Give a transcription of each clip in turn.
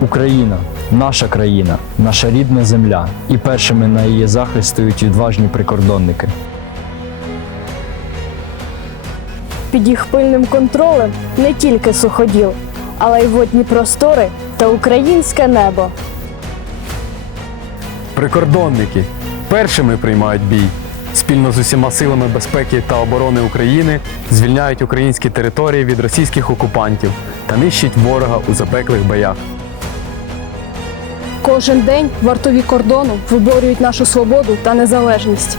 Україна наша країна, наша рідна земля, і першими на її захист стоять відважні прикордонники. Під їх пильним контролем не тільки суходіл, але й водні простори та українське небо. Прикордонники першими приймають бій. Спільно з усіма силами безпеки та оборони України звільняють українські території від російських окупантів та нищать ворога у запеклих боях. Кожен день вартові кордону виборюють нашу свободу та незалежність.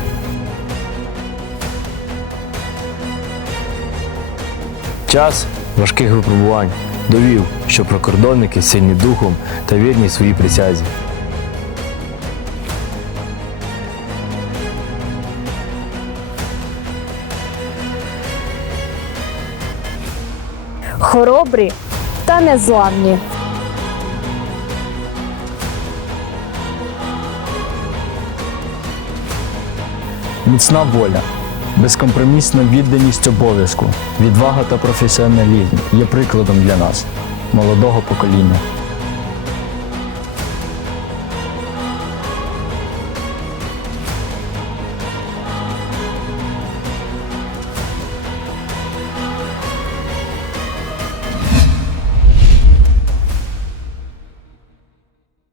Час важких випробувань довів, що прикордонники сильні духом та вірні своїй присязі. Хоробрі та незламні. Міцна воля, безкомпромісна відданість обов'язку, відвага та професіоналізм є прикладом для нас, молодого покоління.